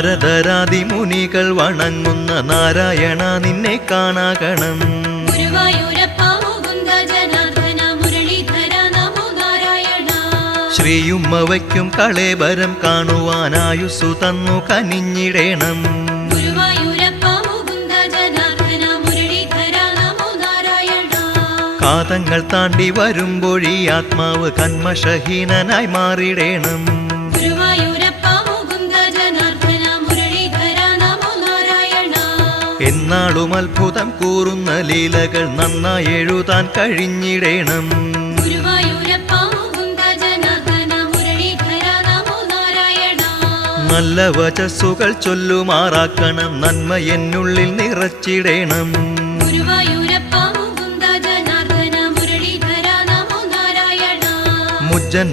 നാരദരാദി മുനികൾ വണങ്ങുന്ന നാരായണ നിന്നെ കാണാകണം. ശ്രീയുമ്മ വയ്ക്കും കളേബരം കാണുവാനായുസ്സു തന്നു കനിഞ്ഞിടേണം. കാതങ്ങൾ താണ്ടി വരുമ്പോഴീ ആത്മാവ് കന്മഷഹീനനായി മാറിടേണം. എന്നാളും അത്ഭുതം കൂറുന്ന ലീലകൾ നന്നായി എഴുതാൻ കഴിഞ്ഞിടേണം. നല്ല വചസ്സുകൾ ചൊല്ലുമാറാക്കണം, നന്മ എന്നുള്ളിൽ നിറച്ചിടേണം. മുജ്ജൻ